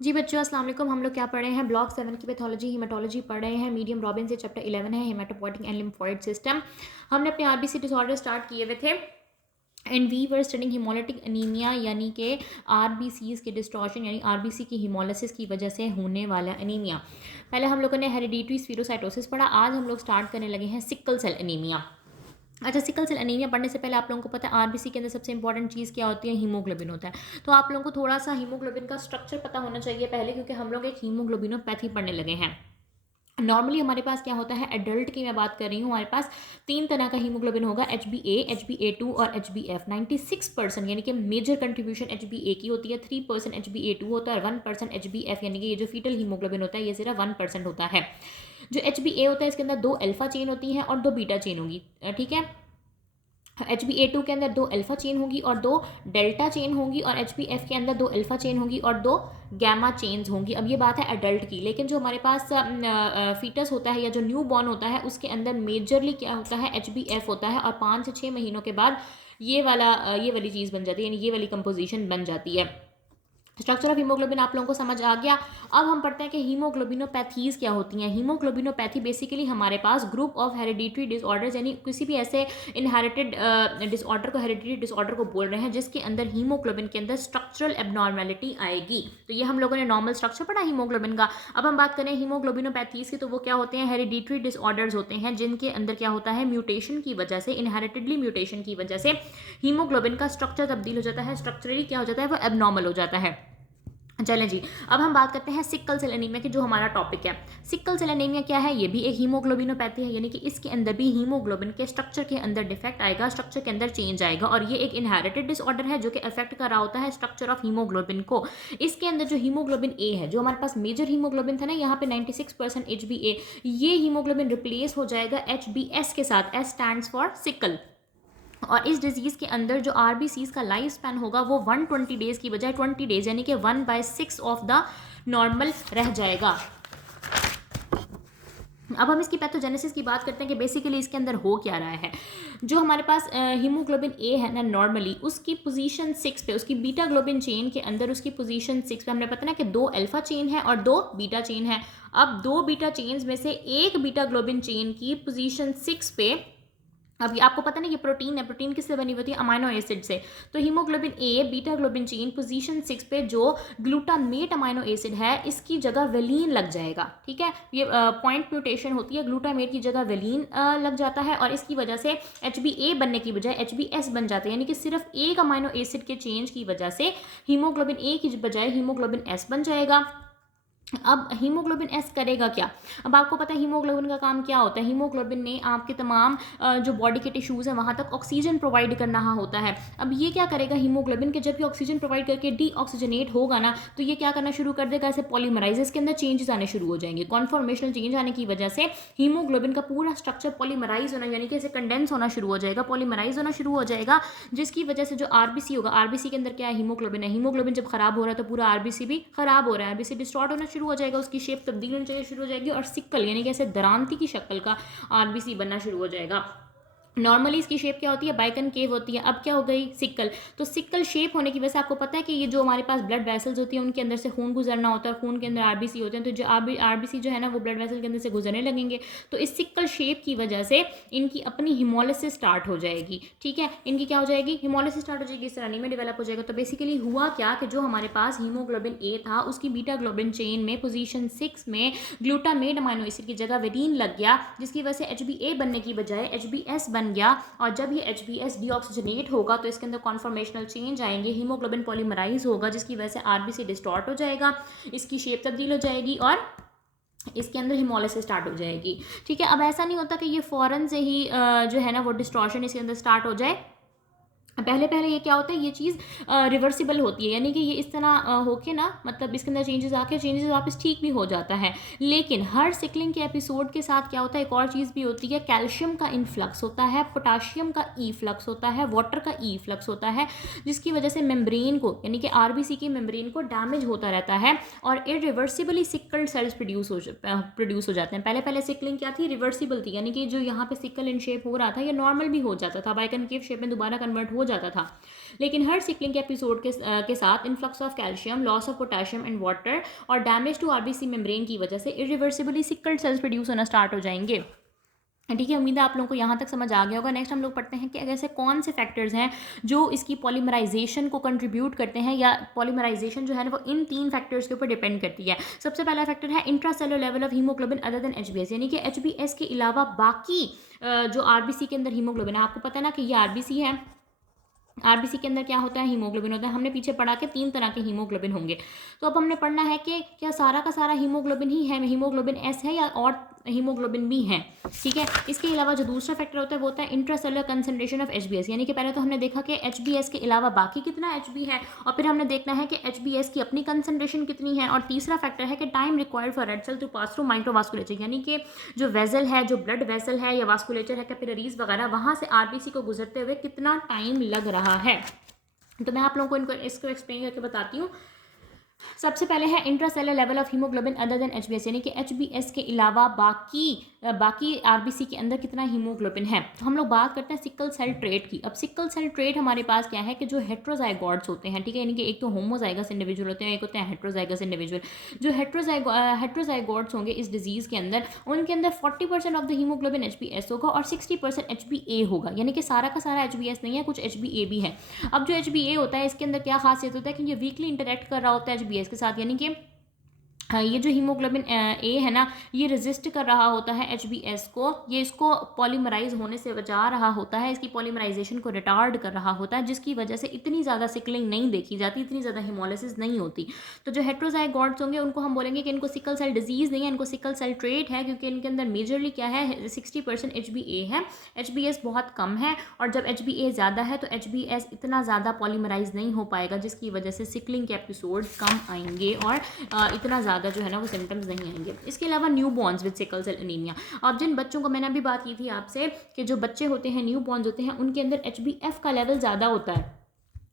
जी बच्चों अस्सलाम वालेकुम। हम लोग क्या पढ़ रहे हैं? ब्लॉक 7 की पैथोलॉजी हीमेटोलॉजी पढ़ रहे हैं। मीडियम रॉबिन से चैप्टर 11 है हेमाटोपोइटिक एंड लिम्फोइड सिस्टम। हमने अपने आरबीसी डिसऑर्डर स्टार्ट किए हुए थे and we were studying haemolytic anaemia यानी कि आरबीसीज के डिस्टॉर्शन यानी आरबीसी की हिमोलिसिस की वजह से होने वाला एनीमिया। पहले हम लोगों ने हेरिडिटरी स्फीरोसाइटोसिस पढ़ा। आज हम लोग स्टार्ट करने लगे हैं सिकल सेल एनीमिया। अच्छा, सिकल सेल एनीमिया पढ़ने से पहले आप लोगों को पता है आरबीसी के अंदर सबसे इंपॉर्टेंट चीज़ क्या होती है? हीमोग्लोबिन होता है। तो आप लोगों को थोड़ा सा हीमोग्लोबिन का स्ट्रक्चर पता होना चाहिए पहले, क्योंकि हम लोग एक हीमोग्लोबिनोपैथी पढ़ने लगे हैं। नॉर्मली हमारे पास क्या होता है, एडल्ट की मैं बात कर रही हूँ, हमारे पास 3 तरह का हीमोग्लोबिन होगा, HbA, HbA2 और HbF। 96% यानी कि मेजर कंट्रीब्यूशन HbA की होती है, 3% HbA2 होता है और 1% HbF यानी कि ये जो फीटल हीमोग्लोबिन होता है ये सिर्फ 1% होता है। जो HbA होता है इसके अंदर 2 अल्फा चेन होती हैं और 2 बीटा चेन होगी। ठीक है। HbA2 के अंदर 2 अल्फा चेन होगी और 2 डेल्टा चेन होंगी और HbF के अंदर 2 अल्फा चेन होगी और 2 गैमा चेन्स होंगी। अब ये बात है अडल्ट की, लेकिन जो हमारे पास फीटस होता है या जो न्यू बॉर्न होता है उसके अंदर मेजरली क्या होता है, HbF होता है और 5 से 6 महीनों के बाद ये वाली चीज़ बन जाती है, यानी ये वाली कंपोजिशन बन जाती है। स्ट्रक्चर ऑफ हीमोग्लोबिन आप लोगों को समझ आ गया। अब हम पढ़ते हैं कि हीमोग्लोबिनोपैथीज क्या होती हैं। हीमोग्लोबिनोपैथी बेसिकली हमारे पास ग्रुप ऑफ हेरिडिटरी डिसऑर्डर्स यानी किसी भी ऐसे इनहेरिटेड डिसऑर्डर को हेरिडिटरी डिसऑर्डर को बोल रहे हैं जिसके अंदर हीमोग्लोबिन के अंदर स्ट्रक्चरल एबनॉर्मेलिटी आएगी। तो ये हम लोगों ने नॉर्मल स्ट्रक्चर पढ़ा हीमोग्लोबिन का। अब हम बात करें हीमोग्लोबिनोपैथीज की, तो वो क्या होते हैं? हेरिडिटरी डिसऑर्डर्स होते हैं जिनके अंदर क्या होता है, म्यूटेशन की वजह से, इनहेरिटेडली म्यूटेशन की वजह से हीमोग्लोबिन का स्ट्रक्चर तब्दील हो जाता है, स्ट्रक्चरली क्या हो जाता है, वो एबनॉर्मल हो जाता है। चलें जी, अब हम बात करते हैं सिकल सेल एनीमिया की, जो हमारा टॉपिक है। सिकल सेल एनीमिया क्या है? ये भी एक हीमोग्लोबिनोपैथी है, यानी कि इसके अंदर भी हीमोग्लोबिन के स्ट्रक्चर के अंदर डिफेक्ट आएगा, स्ट्रक्चर के अंदर चेंज आएगा और ये एक इनहेरिटेड डिसऑर्डर है जो कि अफेक्ट कर रहा होता है स्ट्रक्चर ऑफ हीमोग्लोबिन को। इसके अंदर जो हीमोग्लोबिन ए है, जो हमारे पास मेजर हीमोग्लोबिन था ना, यहाँ पे 96% HbA, ये हीमोग्लोबिन रिप्लेस हो जाएगा HbS के साथ। S stands for sickle. और इस डिजीज़ के अंदर जो आरबीसीज का लाइफ स्पैन होगा वो 120 डेज़ की बजाय 20 डेज़ यानी कि 1/6 ऑफ द नॉर्मल रह जाएगा। अब हम इसकी पैथोजेनेसिस की बात करते हैं कि बेसिकली इसके अंदर हो क्या रहा है। जो हमारे पास हीमोग्लोबिन ए है ना, नॉर्मली उसकी पोजीशन 6 पे, उसकी बीटा ग्लोबिन चेन के अंदर उसकी पोजीशन 6 पे, हमने पता ना कि 2 अल्फा चेन है और 2 बीटा चेन है। अब 2 बीटा चेन्स में से एक बीटा ग्लोबिन चेन की पोजीशन 6 पे, अब ये आपको पता नहीं, ये प्रोटीन है, प्रोटीन किससे बनी हुई होती है? अमाइनो एसिड से। तो haemoglobin A beta globin chain position 6 पे जो ग्लूटामेट अमाइनो एसिड है इसकी जगह वेलिन लग जाएगा। ठीक है, ये पॉइंट म्यूटेशन होती है, ग्लूटामेट की जगह वेलिन लग जाता है और इसकी वजह से HbA बनने की बजाय HbS बन जाते हैं, यानी कि सिर्फ एक अमाइनो एसिड के चेंज की वजह से हीमोग्लोबिन ए की बजाय हीमोग्लोबिन S बन जाएगा। अब हीमोग्लोबिन एस करेगा क्या? अब आपको पता है हीमोग्लोबिन का काम क्या होता है। हीमोग्लोबिन ने आपके तमाम जो बॉडी के टिश्यूज़ हैं वहाँ तक ऑक्सीजन प्रोवाइड करना होता है। अब ये क्या करेगा हीमोग्लोबिन के, जब ये ऑक्सीजन प्रोवाइड करके डीऑक्सीजनेट होगा ना, तो ये क्या करना शुरू कर देगा, ऐसे पॉलीमराइजेस के अंदर चेंजेस आने शुरू हो जाएंगे। कॉन्फॉर्मेशनल चेंज आने की वजह से हीमोग्लोबिन का पूरा स्ट्रक्चर पॉलीमराइज होना यानी कि ऐसे कंडेंस होना शुरू हो जाएगा, पॉलीमराइज होना शुरू हो जाएगा, जिसकी वजह से जो आरबीसी होगा, आरबीसी के अंदर क्या है, हीमोग्लोबिन है। हीमोग्लोबिन जब खराब हो रहा है तो पूरा आरबीसी भी खराब हो रहा है, आरबीसी डिस्टॉर्ट होना शुरू हो जाएगा, उसकी शेप तब्दील होनी शुरू हो जाएगी और सिक्कल यानी कि ऐसे दरांती की शक्ल का आरबीसी बनना शुरू हो जाएगा। नॉर्मली इसकी शेप क्या होती है, बाइकनकेव होती है। अब क्या हो गई, सिक्कल। तो सिक्कल शेप होने की वजह से आपको पता है कि ये जो हमारे पास ब्लड वेसल्स होती हैं उनके अंदर से खून गुजरना होता है, खून के अंदर आरबीसी होते हैं, तो जो आरबीसी जो है ना वो ब्लड वेसल के अंदर से गुजरने लगेंगे। तो इस सिक्कल शेप की वजह से इनकी अपनी हिमोलिसिस स्टार्ट हो जाएगी। ठीक है, इनकी क्या हो जाएगी, हिमोलिसिस स्टार्ट हो जाएगी, इस तरह एनीमिया डेवलप हो जाएगा। तो बेसिकली हुआ क्या कि जो हमारे पास हीमोग्लोबिन ए था उसकी बीटा ग्लोबिन चेन में पोजीशन 6 में ग्लूटामेट अमाइनो एसिड की जगह वेलिन लग गया, जिसकी वजह से HbA बनने की बजाय HbS बन गया। और जब ये HbS डीऑक्सीजनेट होगा तो इसके अंदर कॉन्फॉर्मेशनल चेंज आएंगे, हीमोग्लोबिन पॉलीमराइज होगा, जिसकी वजह से आरबीसी डिस्टॉर्ट हो जाएगा, इसकी शेप तब्दील हो जाएगी और इसके अंदर हिमोलिसिस स्टार्ट हो जाएगी। ठीक है, अब ऐसा नहीं होता कि ये फौरन से ही जो है ना वो डिस्टॉर्शन इसके अंदर स्टार्ट हो जाए। पहले पहले ये क्या होता है, ये चीज़ रिवर्सिबल होती है, यानी कि ये इस तरह होके ना, मतलब इसके अंदर चेंजेस वापस ठीक भी हो जाता है। लेकिन हर सिकलिंग के एपिसोड के साथ क्या होता है, एक और चीज़ भी होती है, कैल्शियम का इनफ्लक्स होता है, पोटाशियम का ई फ्लक्स होता है, वाटर का ई फ्लक्स होता है, जिसकी वजह से मेम्ब्रेन को यानी कि आरबीसी की मेम्ब्रेन को डैमेज होता रहता है और इरिवर्सिबली सिक्ल्ड सेल्स प्रोड्यूस हो जाते हैं। पहले पहले सिकलिंग क्या थी, रिवर्सिबल थी, यानी कि जो यहाँ पे सिकल इन शेप हो रहा था ये नॉर्मल भी हो जाता था, बाइकनकेव शेप में दोबारा कन्वर्ट हो जाता था। लेकिन हर सिकलिंग के एपिसोड के साथ influx of calcium, loss of potassium and water और डैमेज टू आरबीसी मेम्ब्रेन की वजह से इरिवर्सिबली सिकल्ड सेल्स प्रोड्यूस होना स्टार्ट हो जाएंगे। ठीक है, उम्मीद है आप लोगों को यहाँ तक समझ आ गया होगा। नेक्स्ट हम लोग पढ़ते हैं कि ऐसे कौन से फैक्टर्स हैं जो इसकी पॉलीमराइजेशन को कंट्रीब्यूट करते हैं, या पॉलीमराइजेशन जो है ना वो इन 3 फैक्टर्स के ऊपर डिपेंड करती है। सबसे पहला फैक्टर है intracellular level of haemoglobin other than HBs, यानी कि एचबीएस के अलावा बाकी जो आरबीसी के अंदर हीमोग्लोबिन है, आपको पता है ना कि ये आरबीसी है, आरबीसी के अंदर क्या होता है, हीमोग्लोबिन होता है। हमने पीछे पढ़ा के 3 तरह के हीमोग्लोबिन होंगे, तो अब हमने पढ़ना है कि क्या सारा का सारा हीमोग्लोबिन ही है, हीमोग्लोबिन एस है या और हीमोग्लोबिन भी है। ठीक है, इसके अलावा जो दूसरा फैक्टर होता है वो होता है इंट्रासेलुलर कंसंट्रेशन ऑफ एचबीएस, यानी कि पहले तो हमने देखा कि एचबीएस के अलावा बाकी कितना एचबी है, और फिर हमने देखना है कि एचबीएस की अपनी कंसंट्रेशन कितनी है। और तीसरा फैक्टर है कि time required for red cell to pass through microvasculature, यानी कि जो वेसल है, जो ब्लड वेसल है या वास्कुलेचर है, कैपिलरीज वगैरह, वहाँ से आरबीसी को गुजरते हुए कितना टाइम लग रहा है। तो मैं आप लोगों को इसको एक्सप्लेन करके बताती हूँ। सबसे पहले है intracellular level of haemoglobin other than HBs, यानी कि एचबीएस के अलावा बाकी आरबीसी के अंदर कितना हीमोग्लोबिन है। तो हम लोग बात करते हैं सिकल सेल ट्रेट की। अब सिकल सेल ट्रेट हमारे पास क्या है कि जो हेट्रोजाइगोट्स होते हैं, ठीक है, यानी कि एक तो होमोजाइगस इंडिविजुअल होते हैं, एक होते हैं हेट्रोजाइगस इंडिविजुअल। जो हेट्रोजाइगोट्स होंगे इस डिजीज़ के अंदर, उनके अंदर 40% ऑफ द हीमोग्लोबिन एचबीएस होगा और 60% एचबीए होगा, यानी कि सारा का सारा एचबीएस नहीं है, कुछ एचबीए भी है। अब जो एचबीए होता है इसके अंदर क्या खासियत होता है कि ये वीकली इंटरेक्ट कर रहा होता है एचबीएस के साथ, यानी कि हाँ, ये जो हीमोग्लोबिन ए है ना, ये रेजिस्ट कर रहा होता है एचबीएस को, ये इसको पॉलीमराइज होने से बचा रहा होता है, इसकी पॉलीमराइजेशन को रिटार्ड कर रहा होता है, जिसकी वजह से इतनी ज़्यादा सिकलिंग नहीं देखी जाती, इतनी ज़्यादा हेमोलिसिस नहीं होती। तो जो हेट्रोजाइगोट्स होंगे उनको हम बोलेंगे कि इनको सिकल सेल डिजीज़ नहीं है, इनको सिकल सेल ट्रेट है, क्योंकि इनके अंदर मेजरली क्या है, 60% एचबीए है, एचबीएस बहुत कम है। और जब एचबीए ज़्यादा है तो एचबीएस इतना ज़्यादा पॉलीमराइज नहीं हो पाएगा, जिसकी वजह से सिकलिंग के एपिसोड कम आएंगे और इतना ज़्यादा जो है ना वो सिम्टम्स नहीं आएंगे। इसके अलावा newborns with sickle cell anaemia, अब जिन बच्चों को, मैंने अभी बात की थी आपसे कि जो बच्चे होते हैं न्यू बॉर्न्स होते हैं, उनके अंदर एचबीएफ का लेवल ज़्यादा होता है,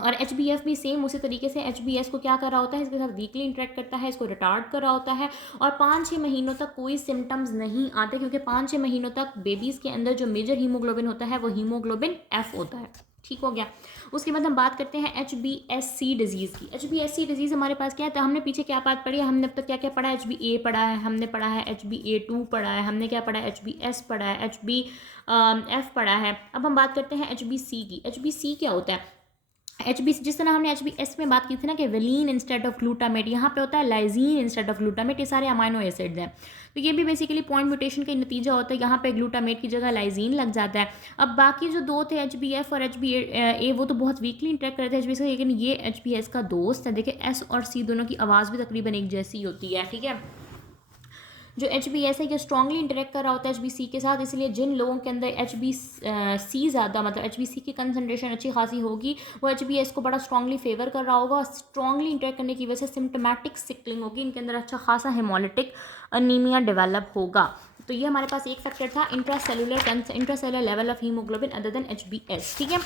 और एचबीएफ भी सेम उसी तरीके से एचबीएस को क्या कर रहा होता है, इसके साथ वीकली इंटरेक्ट करता है, इसको रिटार्ड कर रहा होता है, और 5-6 महीनों तक कोई सिम्टम्स नहीं आते, क्योंकि 5-6 महीनों तक बेबीज़ के अंदर जो मेजर हीमोग्लोबिन होता है वो हीमोग्लोबिन एफ होता है। ठीक हो गया। उसके बाद हम बात करते हैं HbSC डिजीज़ की। HbSC डिजीज़ हमारे पास क्या है, तो हमने पीछे क्या बात पढ़ी है, हमने अब तक क्या क्या पढ़ा है, HbA पढ़ा है, हमने पढ़ा है HbA2 पढ़ा है, हमने क्या पढ़ा है, HbS पढ़ा है, HbF पढ़ा है। अब हम बात करते हैं HbC की। HbC क्या होता है, जिस तरह हमने HbS में बात की थी ना कि वेलिन इंस्टेड ऑफ ग्लूटामेट, यहाँ पे होता है लाइजीन इंस्टेड ऑफ ग्लूटामेट, ये सारे अमाइनो एसिड्स हैं। तो ये भी बेसिकली पॉइंट म्यूटेशन का नतीजा होता है, यहाँ पे ग्लूटामेट की जगह लाइजीन लग जाता है। अब बाकी जो दो थे HbF और HbA वो तो बहुत वीकली इंटरेक्ट करते हैं HbS, लेकिन ये HbS का दोस्त है। देखिए S और C दोनों की आवाज़ भी तकरीबन एक जैसी होती है। ठीक है, जो HbS है ये स्ट्रांगली इंटरेक्ट कर रहा होता है HbC के साथ, इसलिए जिन लोगों के अंदर HbC ज़्यादा, मतलब HbC की कंसनट्रेशन अच्छी खासी होगी, वो HbS को बड़ा स्ट्रांगली फेवर कर रहा होगा, और स्ट्रांगली इंटरेक्ट करने की वजह से सिम्टोमेटिक सिकलिंग होगी, इनके अंदर अच्छा खासा हेमोलिटिक अनीमिया डेवलप होगा। तो ये हमारे पास एक फैक्टर था, intracellular level of haemoglobin other than HbS। ठीक है,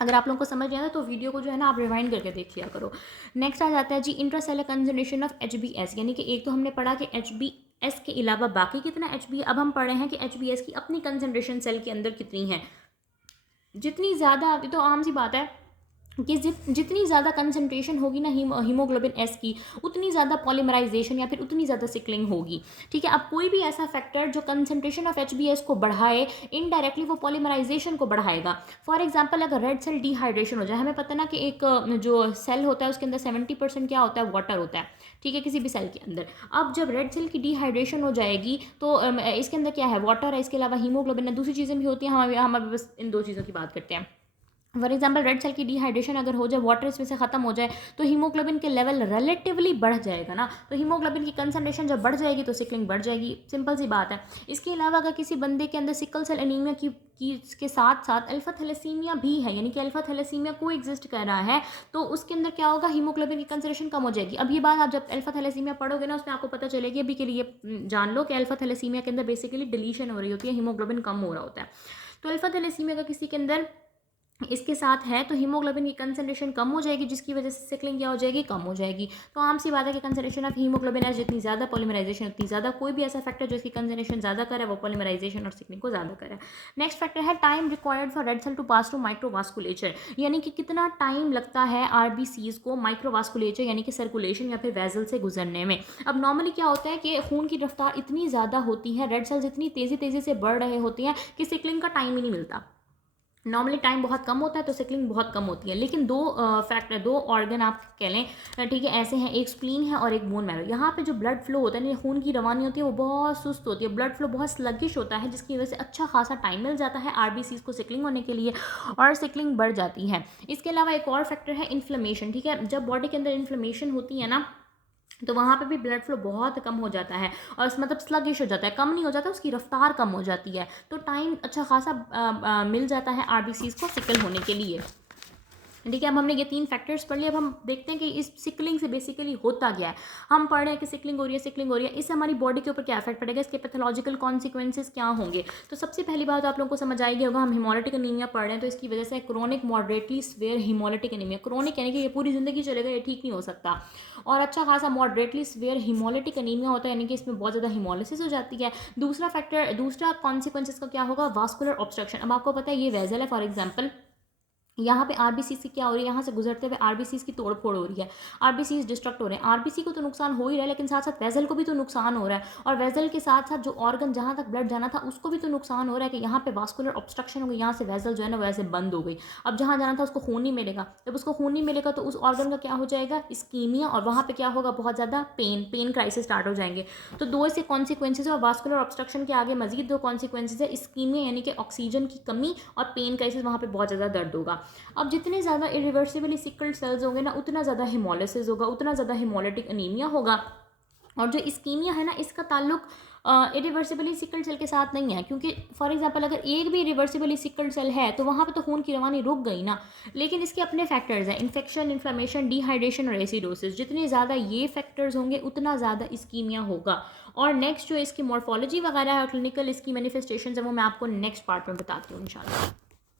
अगर आप लोगों को समझ नहीं आता तो वीडियो को जो है ना आप रिवाइंड करके देख लिया करो। नेक्स्ट आ जाता है जी इंट्रासेलुलर कंसंट्रेशन ऑफ HbS, यानी कि एक तो हमने पढ़ा कि HbS के अलावा बाकी कितना HbA, अब हम पढ़ रहे हैं कि HbS की अपनी कंसंट्रेशन सेल के अंदर कितनी है। जितनी ज़्यादा, अभी तो आम सी बात है कि जितनी ज़्यादा कंसंट्रेशन होगी ना हीमोग्लोबिन एस की, उतनी ज़्यादा पॉलीमराइजेशन या फिर उतनी ज़्यादा सिकलिंग होगी। ठीक है, अब कोई भी ऐसा फैक्टर जो कंसंट्रेशन ऑफ HbS को बढ़ाए, इनडायरेक्टली वो पॉलीमराइजेशन को बढ़ाएगा। फॉर एग्जांपल अगर रेड सेल डिहाइड्रेशन हो जाए, हमें पता ना कि एक जो सेल होता है उसके अंदर 70% क्या होता है, वाटर होता है। ठीक है, किसी भी सेल के अंदर। अब जब रेड सेल की डिहाइड्रेशन हो जाएगी तो इसके अंदर क्या है, वाटर है, इसके अलावा हीमोग्लोबिन है, दूसरी चीज़ें भी होती हैं, हम अभी बस इन दो चीज़ों की बात करते हैं। फॉर एग्जाम्पल रेड सेल की डिहाइड्रेशन अगर हो जाए, वाटर इसमें से ख़त्म हो जाए, तो हीमोग्लोबिन के लेवल रिलेटिवली बढ़ जाएगा ना, तो हीमोग्लोबिन की कंसंट्रेशन जब बढ़ जाएगी तो सिकलिंग बढ़ जाएगी, सिंपल सी बात है। इसके अलावा अगर किसी बंदे के अंदर सिकल सेल एनीमिया की के साथ साथ अल्फा थैलेसीमिया भी है, यानी कि अल्फा थैलेसीमिया को एग्जिस्ट कर रहा है, तो उसके अंदर क्या होगा, हीमोग्लोबिन की कंसंट्रेशन कम हो जाएगी। अब ये बात आप जब अल्फा थैलेसीमिया पढ़ोगे ना, उसमें आपको पता चलेगी, अभी के लिए जान लो कि अल्फा थैलेसीमिया के अंदर बेसिकली डिलीशन हो रही होती है, हीमोग्लोबिन कम हो रहा होता है। तो अल्फा थैलेसीमिया का किसी के अंदर इसके साथ है तो हीमोग्लोबिन की कंसंट्रेशन कम हो जाएगी, जिसकी वजह से सिकलिंग क्या हो जाएगी, कम हो जाएगी। तो आम सी बात है कि कंसंट्रेशन ऑफ हीमोग्लोबिन एज जितनी ज़्यादा पॉलीमराइजेशन उतनी ज़्यादा, कोई भी ऐसा फैक्टर जो इसकी कंसंट्रेशन ज़्यादा करे वो पॉलीमराइजेशन और सिकलिंग को ज़्यादा करे। नेक्स्ट फैक्टर है time required for red cell to pass to microvasculature, यानी कि कितना टाइम लगता है आरबीसीज को माइक्रोवास्कुलेचर यानी कि सर्कुलेशन या फिर वेजल से गुजरने में। अब नॉर्मली क्या होता है कि खून की रफ्तार इतनी ज़्यादा होती है, रेड सेल्स इतनी तेज़ी से बढ़ रहे होती हैं कि सिकलिंग का टाइम ही नहीं मिलता। नॉर्मली टाइम बहुत कम होता है तो सिकलिंग बहुत कम होती है। लेकिन दो ऑर्गन आप कह लें, ठीक है, ऐसे हैं, एक स्प्लीन है और एक बोन मैरो। यहाँ पे जो ब्लड फ्लो होता है ना, खून की रवानी होती है, वो बहुत सुस्त होती है, ब्लड फ्लो बहुत स्लगिश होता है, जिसकी वजह से अच्छा खासा टाइम मिल जाता है आरबीसीज को सिकलिंग होने के लिए और सिकलिंग बढ़ जाती है। इसके अलावा एक और फैक्टर है इन्फ्लेमेशन, ठीक है, जब बॉडी के अंदर इन्फ्लेमेशन होती है ना, तो वहाँ पे भी ब्लड फ्लो बहुत कम हो जाता है और मतलब स्लगिश हो जाता है, कम नहीं हो जाता, उसकी रफ्तार कम हो जाती है। तो टाइम अच्छा खासा मिल जाता है आरबीसीज को सिकल होने के लिए। ठीक है, अब हमने ये 3 फैक्टर्स पढ़ लिए। अब हम देखते हैं कि इस सिकलिंग से बेसिकली होता क्या है। हम पढ़ रहे हैं कि सिकलिंग हो रही है, इससे हमारी बॉडी के ऊपर क्या इफेक्ट पड़ेगा, इसके पैथोलॉजिकल कॉन्सिक्वेंसेस क्या होंगे। तो सबसे पहली बात आप लोगों को समझ आएगी होगा, हम हिमोलिटिक एनीमिया पढ़ रहे हैं, तो इसकी वजह से chronic moderately swear haemolytic anaemia, chronic यानी कि ये पूरी जिंदगी चलेगा, ये ठीक नहीं हो सकता, और अच्छा खासा मॉडरेटली स्वेयर हिमोलिटिक एनीमिया होता है, यानी कि इसमें बहुत ज़्यादा हिमोलिसिस हो जाती है। दूसरा कॉन्सिक्वेंसेस का क्या होगा, वास्कुलर ऑब्स्ट्रक्शन। अब आपको पता है ये वेजल है, फॉर एग्जाम्पल यहाँ पे आरबीसी की क्या हो रही है, यहाँ से गुजरते हुए आरबीसी की तोड़ फोड़ हो रही है, आरबीसी डिस्ट्रक्ट हो रहे हैं, आरबीसी को तो नुकसान हो ही रहा है, लेकिन साथ साथ वेजल को भी तो नुकसान हो रहा है, और वेजल के साथ साथ जो ऑर्गन जहाँ तक ब्लड जाना था उसको भी तो नुकसान हो रहा है कि यहाँ पे वास्कुलर ऑब्स्ट्रक्शन हो गई, यहाँ से वेजल जो है ना वैसे बंद हो गई। अब जहाँ जाना था उसको खून नहीं मिलेगा, जब उसको खून नहीं मिलेगा तो उस ऑर्गन का क्या हो जाएगा, इस्कीमिया, और वहाँ पे क्या होगा, बहुत ज़्यादा पेन क्राइसिस स्टार्ट हो जाएंगे। तो दो ऐसे कॉन्सिक्वेंसेज है, और वास्कुलर ऑब्स्ट्रक्शन के आगे मजीद 2 कॉन्सिक्वेंसेज है, इस्कीमिया यानी कि ऑक्सीजन की कमी, और पेन क्राइसिस, वहाँ पे बहुत ज़्यादा दर्द होगा। अब जितने ज़्यादा इरिवर्सिबली सिकल्ड सेल्स होंगे ना, उतना ज़्यादा हिमोलिसिस होगा, उतना ज़्यादा हिमोलिटिक अनीमिया होगा। और जो इस्कीमिया है ना, इसका ताल्लुक इरिवर्सिबली सिकल्ड सेल के साथ नहीं है, क्योंकि फॉर एग्जांपल अगर एक भी इरिवर्सिबली सिकल्ड सेल है तो वहाँ पे तो खून की रवानी रुक गई ना। लेकिन इसके अपने फैक्टर्स हैं, इन्फेक्शन, इन्फ्लेमेशन, डिहाइड्रेशन और एसिडोसिस। जितने ज़्यादा ये फैक्टर्स होंगे उतना ज़्यादा इस्कीमिया होगा। और नेक्स्ट जो इसकी मॉर्फोलॉजी वगैरह है, क्लिनिकल इसकी मैनिफेस्टेशन है, वो मैं आपको नेक्स्ट पार्ट में बताती हूँ इंशाल्लाह।